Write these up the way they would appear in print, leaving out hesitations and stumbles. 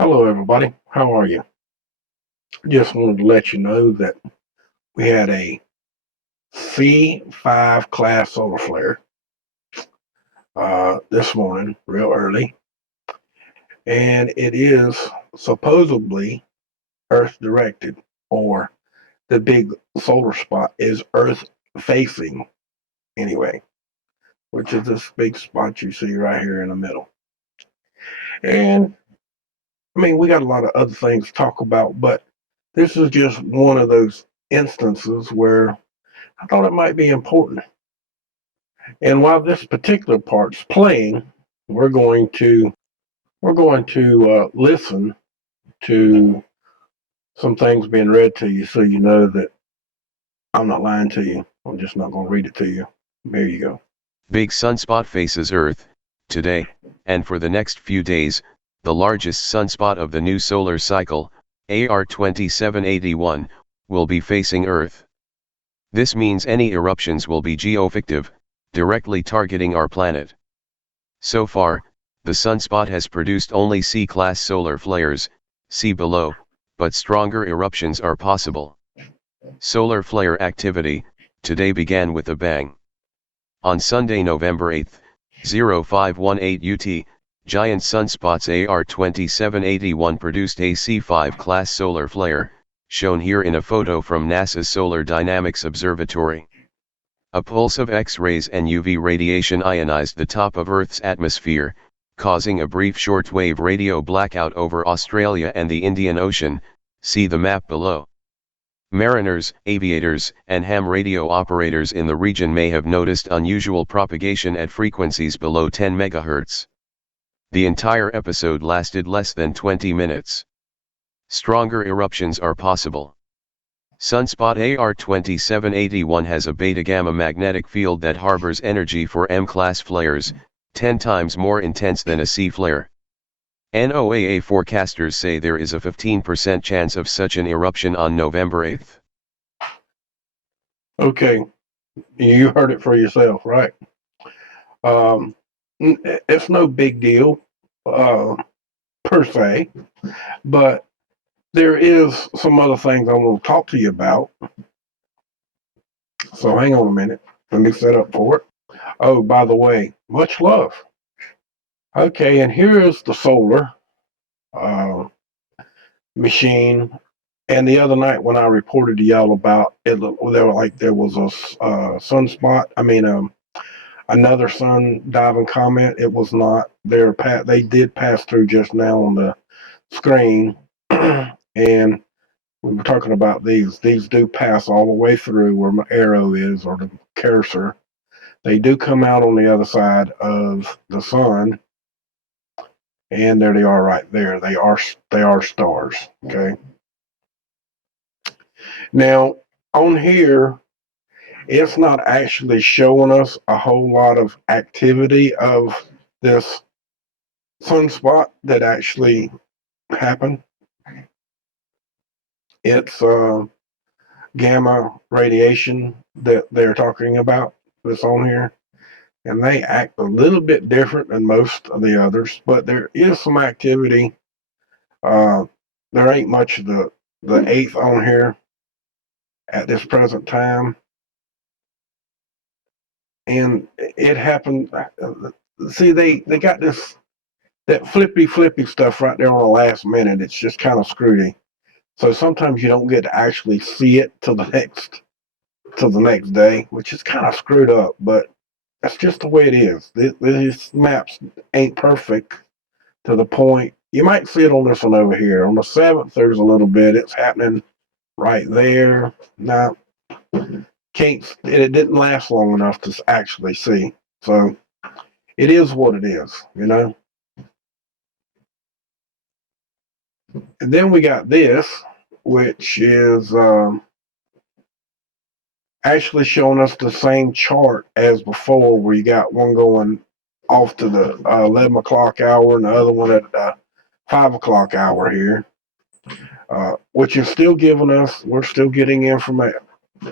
Hello, everybody. How are you? Just wanted to let you know that we had a C5 class solar flare this morning, real early, and it is supposedly Earth directed, or the big solar spot is Earth facing, anyway, which is this big spot you see right here in the middle. And I mean, we got a lot of other things to talk about, but this is just one of those instances where I thought it might be important. And while this particular part's playing, we're going to listen to some things being read to you, so you know that I'm not lying to you. I'm just not going to read it to you. There you go. Big sunspot faces Earth. Today, and for the next few days, the largest sunspot of the new solar cycle, AR 2781, will be facing Earth. This means any eruptions will be geoeffective, directly targeting our planet. So far, the sunspot has produced only C-class solar flares, see below, but stronger eruptions are possible. Solar flare activity today began with a bang. On Sunday, November 8, 0518 UT, giant sunspots AR 2781 produced a C5-class solar flare, shown here in a photo from NASA's Solar Dynamics Observatory. A pulse of X-rays and UV radiation ionized the top of Earth's atmosphere, causing a brief shortwave radio blackout over Australia and the Indian Ocean. See the map below. Mariners, aviators, and ham radio operators in the region may have noticed unusual propagation at frequencies below 10 MHz. The entire episode lasted less than 20 minutes. Stronger eruptions are possible. Sunspot AR 2781 has a beta-gamma magnetic field that harbors energy for M-class flares, 10 times more intense than a C flare. NOAA forecasters say there is a 15% chance of such an eruption on November 8th. Okay, you heard it for yourself, right? It's no big deal per se, but there is some other things I want to talk to you about. So hang on a minute. Let me set up for it. Oh, by the way, much love. Okay, and here is the solar uh, machine. And the other night when I reported to y'all about it, there was a sunspot. I mean, another sun diving comet. It was not there. They did pass through just now on the screen, and we were talking about these. These do pass all the way through where my arrow is, or the cursor. They do come out on the other side of the sun, and there they are right there. They are stars. Okay. Now on here, it's not actually showing us a whole lot of activity of this sunspot that actually happened. It's gamma radiation that they're talking about that's on here, and they act a little bit different than most of the others, but there is some activity. There ain't much of the eighth on here at this present time, and it happened. See, they got that flippy stuff right there on the last minute. It's just kind of screwy. So sometimes you don't get to actually see it till the next day, which is kind of screwed up. But that's just the way it is. These maps ain't perfect to the point. You might see it on this one over here. On the 7th, there's a little bit. It's happening right there. Now, it didn't last long enough to actually see. So it is what it is, you know. And then we got this, which is actually showing us the same chart as before, where you got one going off to the 11 o'clock hour and the other one at the 5 o'clock hour here, which is still giving us, we're still getting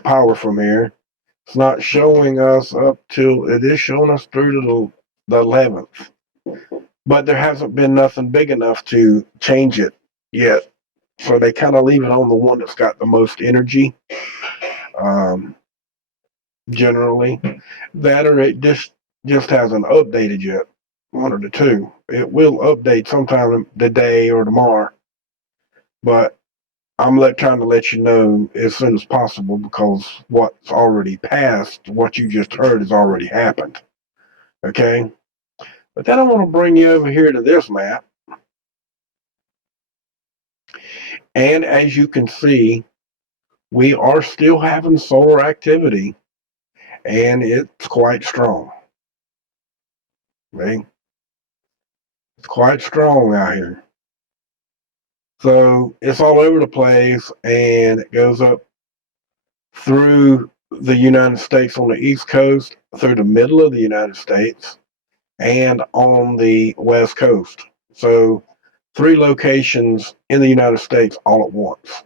power from here. It's not showing us up till, it is showing us through to the 11th. but there hasn't been nothing big enough to change it yet. So they kind of leave it on the one that's got the most energy, um, generally. That or it just hasn't updated yet. One of the two. It will update sometime today or tomorrow, but I'm trying to let you know as soon as possible because what's already passed, what you just heard, has already happened. Okay? But then I want to bring you over here to this map. And as you can see, we are still having solar activity, and it's quite strong. Okay? It's quite strong out here. So it's all over the place, and it goes up through the United States on the East Coast, through the middle of the United States, and on the West Coast. So 3 locations in the United States all at once.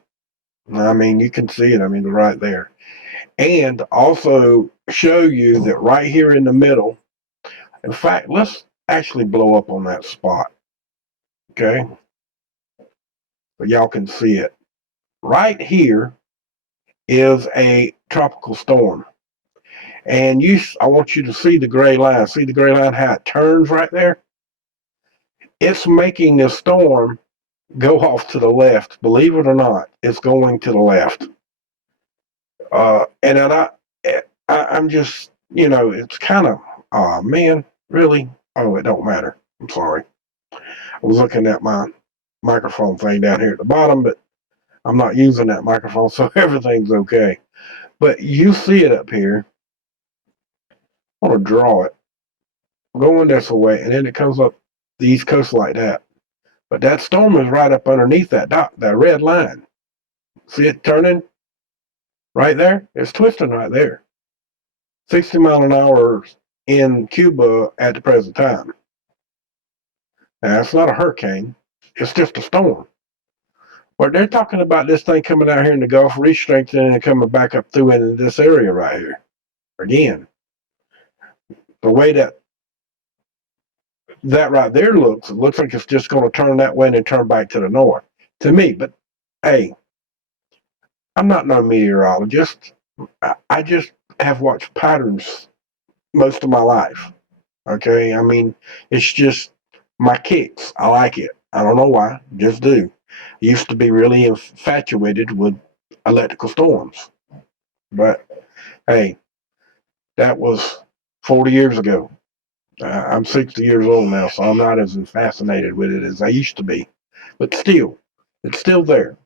I mean, you can see it. I mean, right there. And also show you that right here in the middle, in fact, let's actually blow up on that spot. Okay? So y'all can see it. Right here is a tropical storm. And I want you to see the gray line. See the gray line, how it turns right there? It's making the storm go off to the left. Believe it or not, it's going to the left. And then I'm just, it's kind of, oh man, really? Oh, it don't matter. I'm sorry. I was looking at my microphone thing down here at the bottom, but I'm not using that microphone, so everything's okay. But you see it up here. I want to draw it. Going this way, and then it comes up the East Coast like that. But that storm is right up underneath that dot, that red line. See it turning right there? It's twisting right there. 60 mile an hour in Cuba at the present time. Now, it's not a hurricane. It's just a storm. But they're talking about this thing coming out here in the Gulf, re-strengthening and coming back up through into this area right here. Again, the way that right there looks, it looks like it's just going to turn that way and then turn back to the north. To me, but hey, I'm not no meteorologist. I just have watched patterns most of my life. Okay, I mean, it's just my kicks. I like it. I don't know why, just do. I used to be really infatuated with electrical storms, but hey, that was 40 years ago. I'm 60 years old now, so I'm not as fascinated with it as I used to be. But still, it's still there.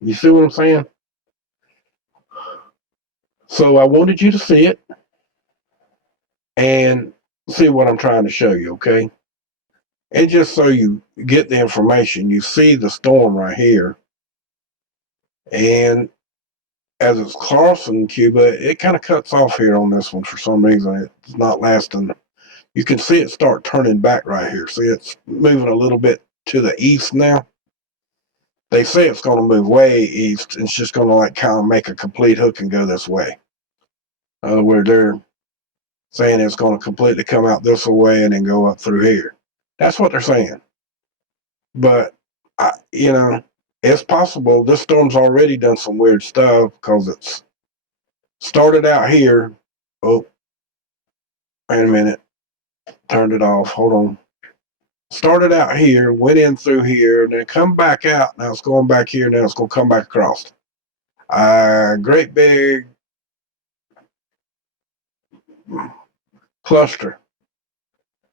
You see what I'm saying? So I wanted you to see it and see what I'm trying to show you, okay? And just so you get the information, you see the storm right here. And as it's crossing Cuba, it kind of cuts off here on this one for some reason. It's not lasting. You can see it start turning back right here. See, it's moving a little bit to the east now. They say it's going to move way east. It's just going to like kind of make a complete hook and go this way. In other words, they're saying it's going to completely come out this way and then go up through here. That's what they're saying. But, it's possible this storm's already done some weird stuff because it's started out here. Oh, wait a minute. Turned it off. Hold on. Started out here, went in through here, and then come back out. Now it's going back here. Now it's going to come back across. Great big cluster,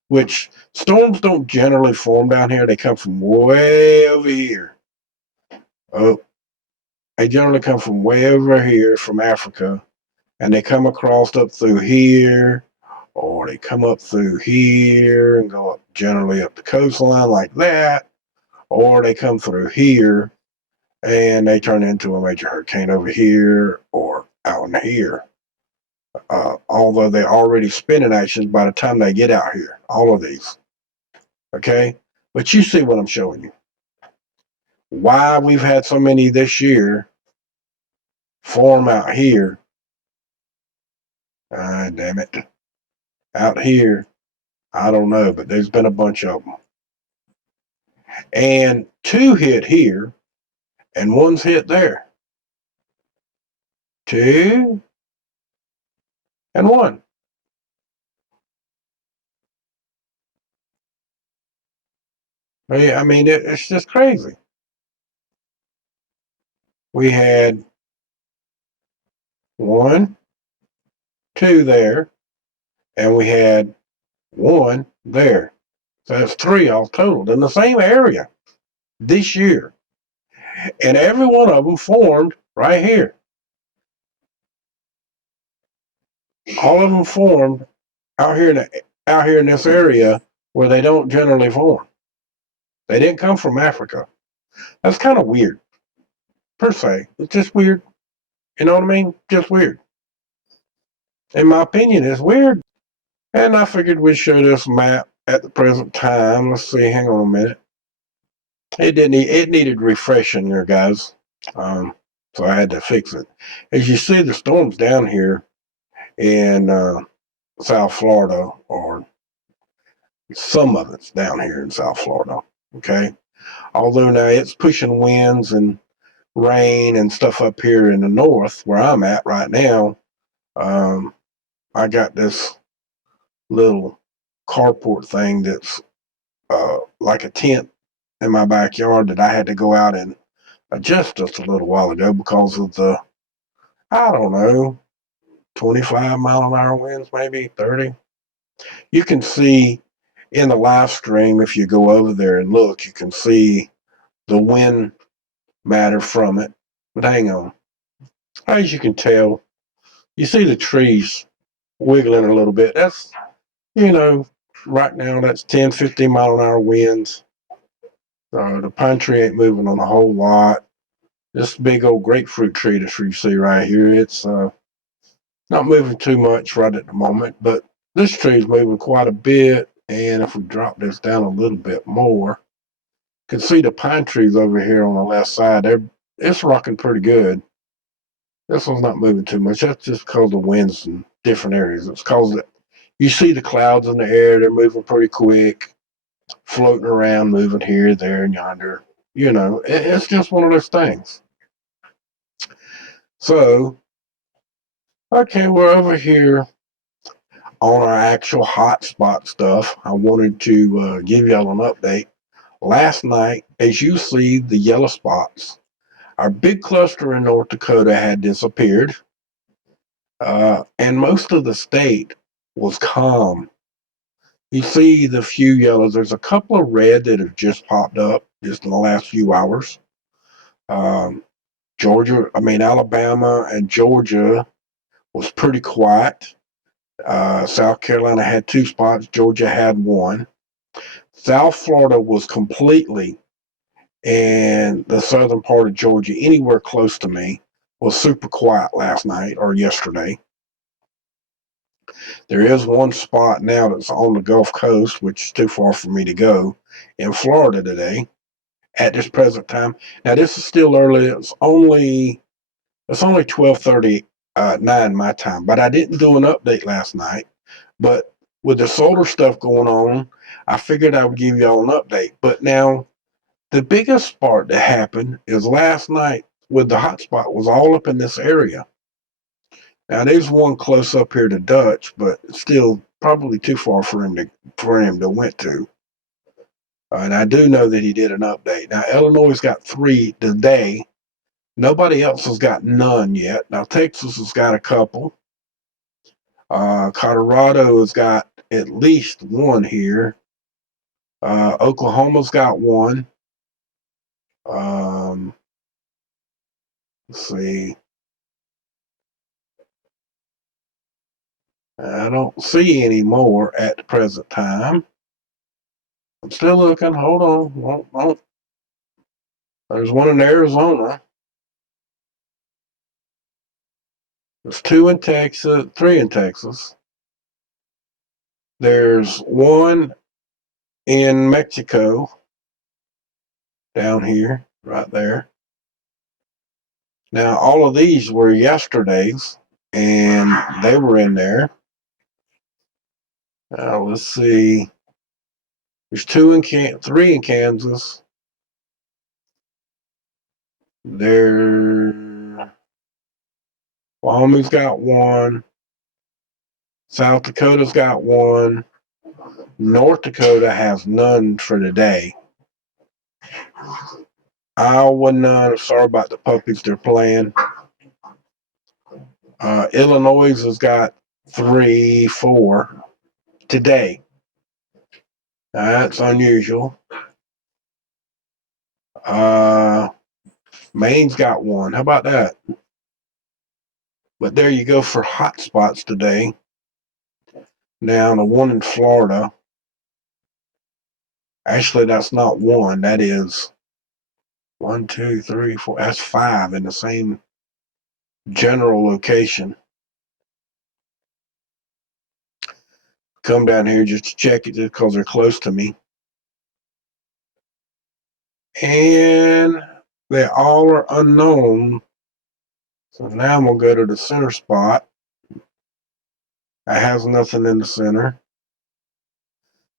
which storms don't generally form down here. They come from way over here. Oh, they generally come from way over here from Africa, and they come across up through here, or they come up through here and go up generally up the coastline like that, or they come through here and they turn into a major hurricane over here or out in here. Although they're already spinning actions by the time they get out here, all of these. Okay? But you see what I'm showing you. Why we've had so many this year form out here. Damn it. Out here, I don't know, but there's been a bunch of them. And 2 hit here, and 1's hit there. 2 and 1. I mean, it's just crazy. We had 1, 2 there, and we had 1 there. So that's 3 all totaled in the same area this year. And every one of them formed right here. All of them formed out here in this area where they don't generally form. They didn't come from Africa. That's kind of weird, per se. It's just weird. You know what I mean? Just weird. In my opinion, it's weird. And I figured we'd show this map at the present time. Let's see. Hang on a minute. It needed refreshing there, guys. So I had to fix it. As you see, the storm's down here in South Florida, or some of it's down here in South Florida. Okay. Although now it's pushing winds and rain and stuff up here in the north where I'm at right now. I got this little carport thing that's like a tent in my backyard that I had to go out and adjust just a little while ago because of the, I don't know, 25-mile-an-hour winds, maybe 30. You can see in the live stream, if you go over there and look, you can see the wind matter from it. But hang on. As you can tell, you see the trees wiggling a little bit. That's, right now that's 10, 15-mile-an-hour winds. The pine tree ain't moving on a whole lot. This big old grapefruit tree that you see right here, it's not moving too much right at the moment, but this tree is moving quite a bit. And if we drop this down a little bit more, you can see the pine trees over here on the left side. It's rocking pretty good. This one's not moving too much. That's just because of winds in different areas. It's because you see the clouds in the air. They're moving pretty quick, floating around, moving here, there, and yonder. It's just one of those things. So, okay, we're over here on our actual hotspot stuff. I wanted to give y'all an update. Last night, as you see the yellow spots, our big cluster in North Dakota had disappeared, and most of the state was calm. You see the few yellows. There's a couple of red that have just popped up just in the last few hours. Alabama and Georgia was pretty quiet. South Carolina had 2 spots. Georgia had 1. South Florida was completely, and the southern part of Georgia, anywhere close to me, was super quiet last night or yesterday. There is 1 spot now that's on the Gulf Coast, which is too far for me to go, in Florida today at this present time. Now, this is still early. It's only 12:39 my time, but I didn't do an update last night. But with the solar stuff going on, I figured I would give y'all an update. But now, the biggest part that happened is last night with the hotspot was all up in this area. Now, there's one close up here to Dutch, but still probably too far for him to went to. And I do know that he did an update. Now, Illinois got 3 today. Nobody else has got none yet. Now, Texas has got a couple. Colorado has got at least 1 here. Oklahoma's got 1. Let's see. I don't see any more at the present time. I'm still looking. Hold on. There's 1 in Arizona. There's 2 in Texas, 3 in Texas. There's 1 in Mexico, down here, right there. Now, all of these were yesterday's, and they were in there. Now, let's see. There's 3 in Kansas. Wyoming's got one. South Dakota's got one. North Dakota has none for today. Iowa, none. Sorry about the puppies they're playing. Illinois has got 3, 4 today. That's unusual. Maine's got one. How about that? But there you go for hot spots today. Now, the one in Florida, actually, that's not one. That is 1, 2, 3, 4. That's 5 in the same general location. Come down here just to check it just because they're close to me. And they all are unknown. So now I'm going to go to the center spot. That has nothing in the center.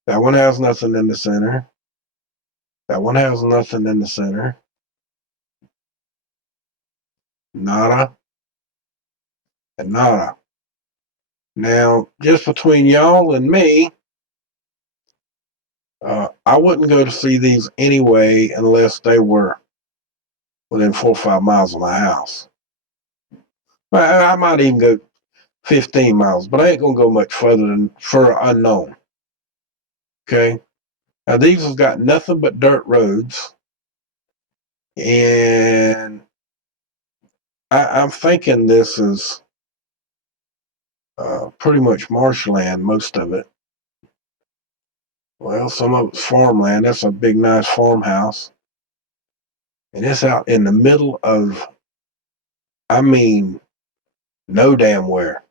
That one has nothing in the center. That one has nothing in the center. Nada. And nada. Now, just between y'all and me, I wouldn't go to see these anyway unless they were within 4 or 5 miles of my house. I might even go 15 miles, but I ain't going to go much further than for unknown. Okay? Now, these have got nothing but dirt roads. And I'm thinking this is pretty much marshland, most of it. Well, some of it's farmland. That's a big, nice farmhouse. And it's out in the middle of, I mean, no damn where.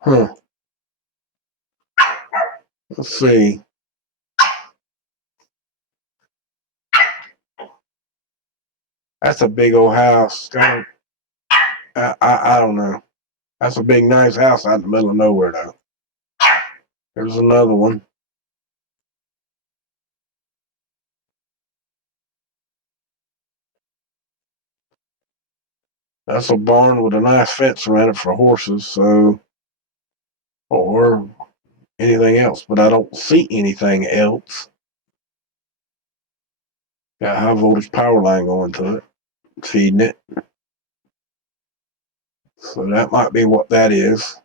Huh. Let's see. That's a big old house. I don't know. That's a big, nice house out in the middle of nowhere, though. There's another one. That's a barn with a nice fence around it for horses, so, or anything else, but I don't see anything else. Got a high voltage power line going to it, feeding it. So that might be what that is.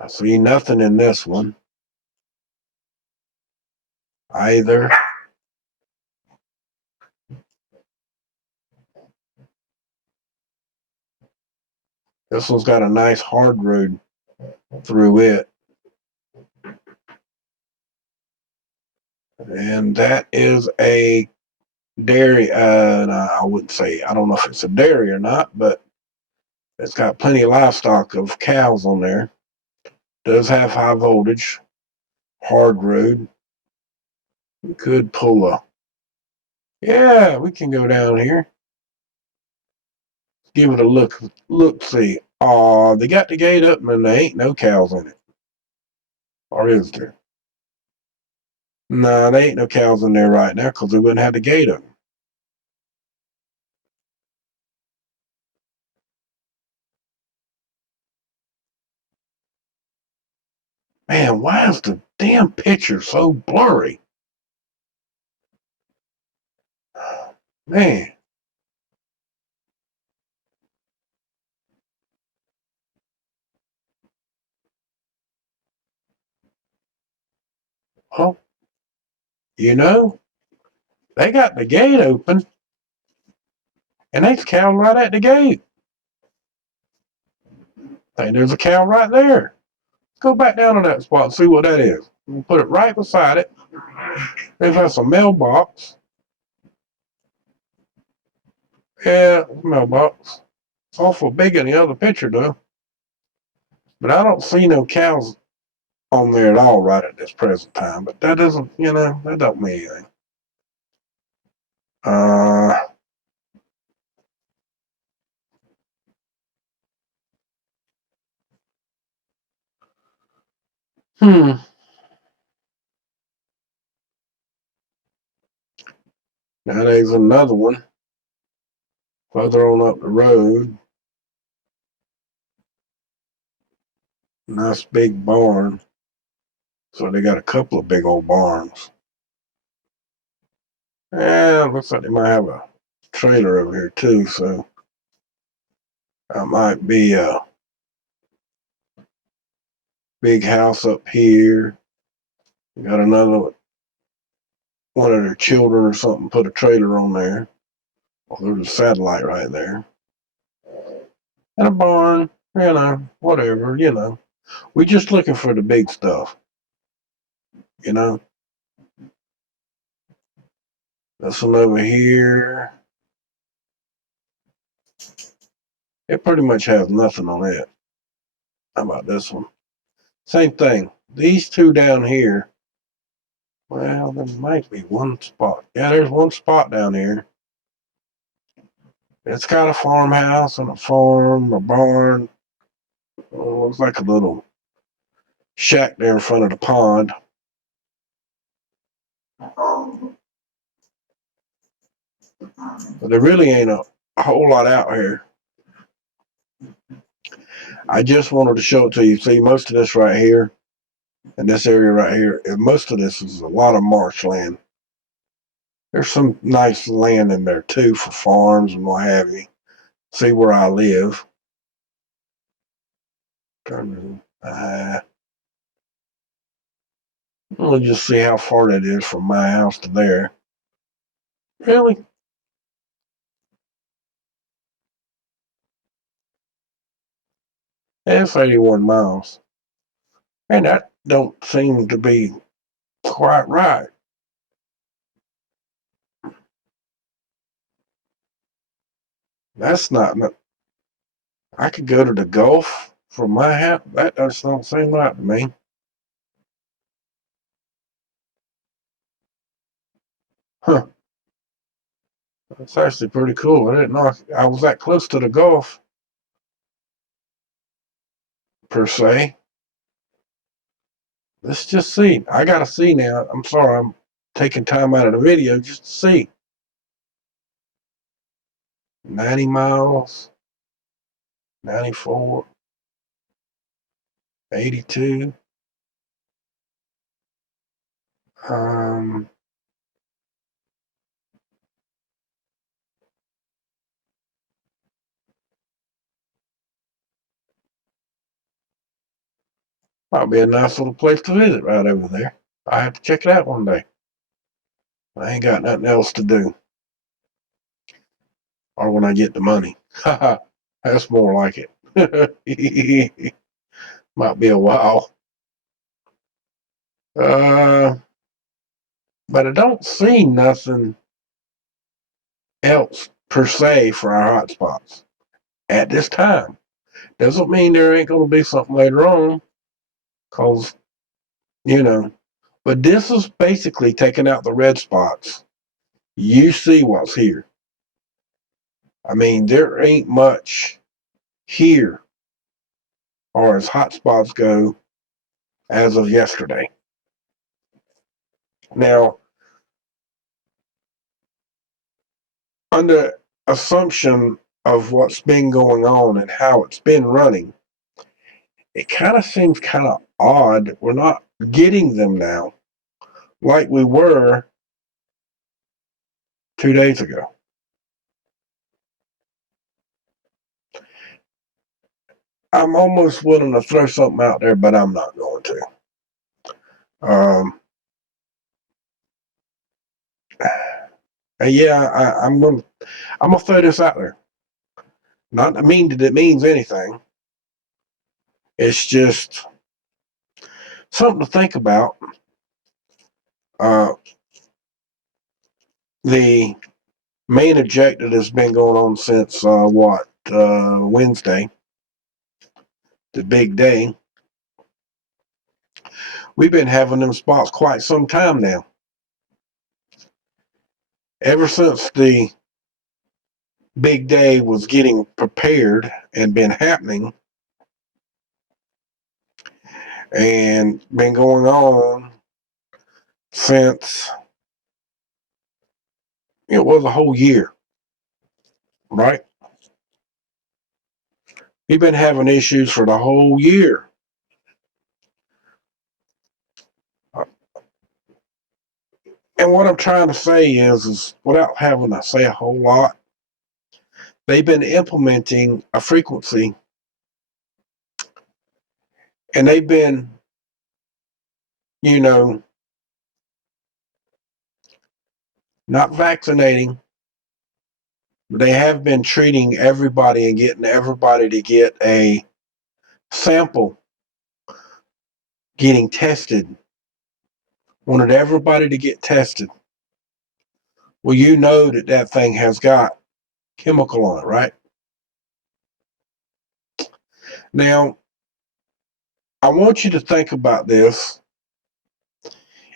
I see nothing in this one either. This one's got a nice hard road through it. And that is a dairy. I wouldn't say, I don't know if it's a dairy or not, but it's got plenty of livestock of cows on there. Does have high voltage, hard road. We could pull a, yeah, we can go down here. Give it a look. Look, see. Oh, they got the gate up and there ain't no cows in it. Or is there? Nah, there ain't no cows in there right now because they wouldn't have the gate up. Man, why is the damn picture so blurry? Man. Oh, you know, they got the gate open and there's cows right at the gate. Hey, there's a cow right there. Go back down to that spot and see what that is. We'll put it right beside it. There's a mailbox. Yeah, mailbox. It's awful big in the other picture, though. But I don't see no cows on there at all right at this present time. But that doesn't, that don't mean anything. Uh, hmm. Now there's another one further on up the road. Nice big barn. So they got a couple of big old barns. And looks like they might have a trailer over here too, so that might be a big house up here. Got another one of their children or something put a trailer on there. Well, there's a satellite right there. And a barn, whatever, We're just looking for the big stuff, This one over here, it pretty much has nothing on it. How about this one? Same thing. These two down here, well, there might be one spot. Yeah, there's one spot down here. It's got a farmhouse and a farm, a barn. Looks like a little shack there in front of the pond. But there really ain't a whole lot out here. I just wanted to show it to you. See, most of this right here, and this area right here, and most of this is a lot of marshland. There's some nice land in there too for farms and what have you. See where I live. We'll just see how far that is from my house to there. Really? That's 81 miles. And that don't seem to be quite right. That's not. I could go to the Gulf from my house. That does not seem right to me. Huh. That's actually pretty cool. I didn't know I was that close to the Gulf, per se. Let's just see. I gotta see now. I'm sorry, I'm taking time out of the video just to see. 90 miles, 94, 82. Might be a nice little place to visit right over there. I have to check it out one day. I ain't got nothing else to do. Or when I get the money. That's more like it. Might be a while. But I don't see nothing else per se for our hotspots at this time. Doesn't mean there ain't going to be something later on, because, but this is basically taking out the red spots. You see what's here. I mean, there ain't much here, or as hotspots go, as of yesterday. Now, under assumption of what's been going on and how it's been running, it kind of seems kind of odd. We're not getting them now like we were 2 days ago. I'm almost willing to throw something out there, but I'm not going to. I'm gonna throw this out there. Not to mean that it means anything. It's just something to think about. The main objective has been going on since Wednesday, the big day. We've been having them spots quite some time now. Ever since the big day was getting prepared and been happening and been going on since it was a whole year, right? You've been having issues for the whole year. And what I'm trying to say is without having to say a whole lot, they've been implementing a frequency, and they've been, you know, not vaccinating, but they have been treating everybody and getting everybody to get a sample, getting tested. Wanted everybody to get tested. Well, you know that that thing has got chemical on it, right? Now, I want you to think about this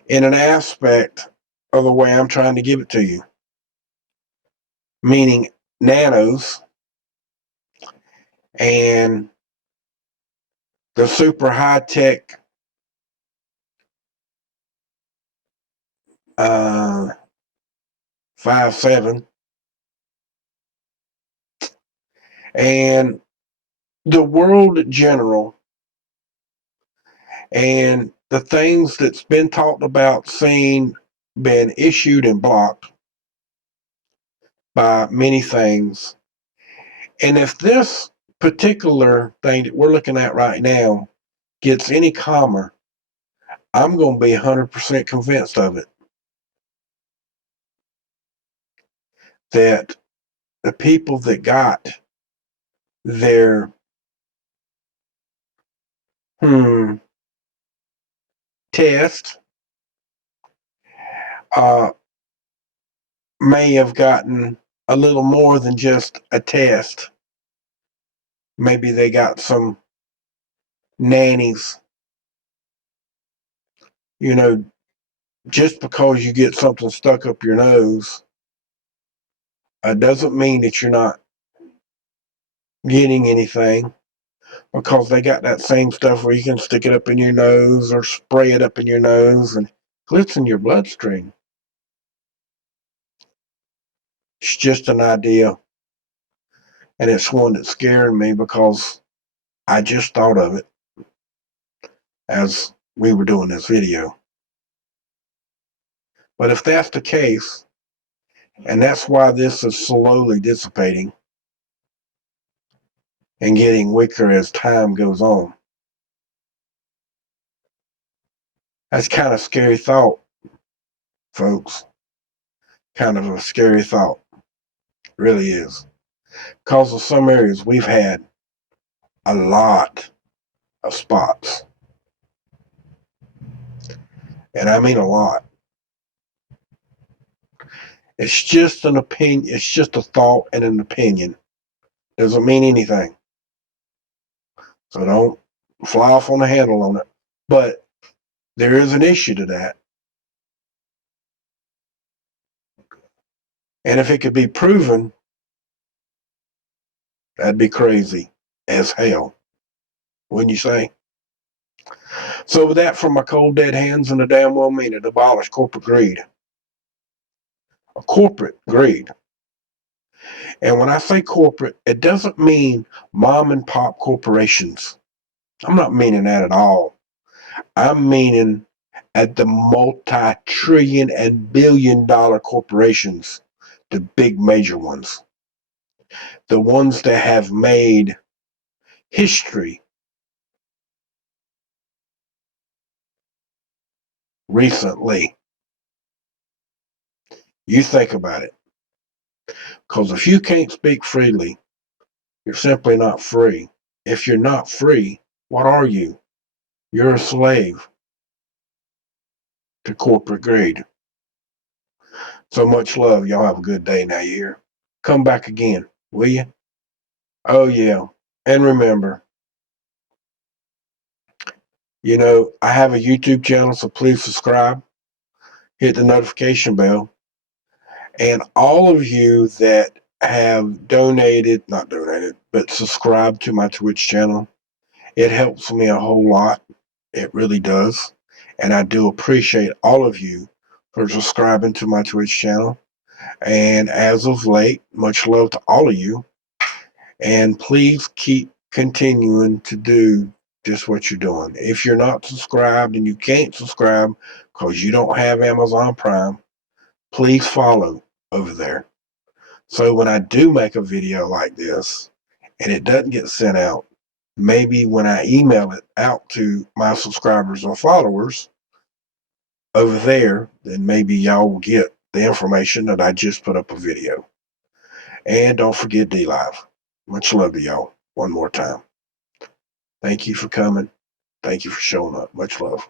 in an aspect of the way I'm trying to give it to you, meaning nanos and the super high-tech uh, 5.7 and the world in general, and the things that's been talked about, seen, been issued and blocked by many things. And if this particular thing that we're looking at right now gets any calmer, I'm going to be 100% convinced of it, that the people that got their test may have gotten a little more than just a test. Maybe they got some nannies. You know, just because you get something stuck up your nose doesn't mean that you're not getting anything, because they got that same stuff where you can stick it up in your nose or spray it up in your nose and glitz in your bloodstream. It's just an idea, and it's one that's scaring me because I just thought of it as we were doing this video. But if that's the case, and that's why this is slowly dissipating and getting weaker as time goes on, that's kind of a scary thought, folks. Kind of a scary thought. It really is. Because in some areas we've had a lot of spots. And I mean a lot. It's just an opinion. It's just a thought and an opinion. Doesn't mean anything. So don't fly off on the handle on it. But there is an issue to that. And if it could be proven, that'd be crazy as hell. Wouldn't you say? So with that from my cold dead hands and the damn well meaning, abolish corporate greed. Corporate greed. And when I say corporate, it doesn't mean mom and pop corporations. I'm not meaning that at all. I'm meaning at the multi-trillion and billion-dollar corporations, the big major ones, the ones that have made history recently. You think about it. Because if you can't speak freely, you're simply not free. If you're not free, what are you? You're a slave to corporate greed. So much love. Y'all have a good day now, you hear? Come back again, will you? Oh, yeah. And remember, you know, I have a YouTube channel, so please subscribe. Hit the notification bell. And all of you that have donated, not donated, but subscribed to my Twitch channel, it helps me a whole lot. It really does. And I do appreciate all of you for subscribing to my Twitch channel. And as of late, much love to all of you. And please keep continuing to do just what you're doing. If you're not subscribed and you can't subscribe because you don't have Amazon Prime, please follow over there. So when I do make a video like this and it doesn't get sent out, maybe when I email it out to my subscribers or followers over there, then maybe y'all will get the information that I just put up a video. And don't forget D-Live. Much love to y'all one more time. Thank you for coming. Thank you for showing up. Much love.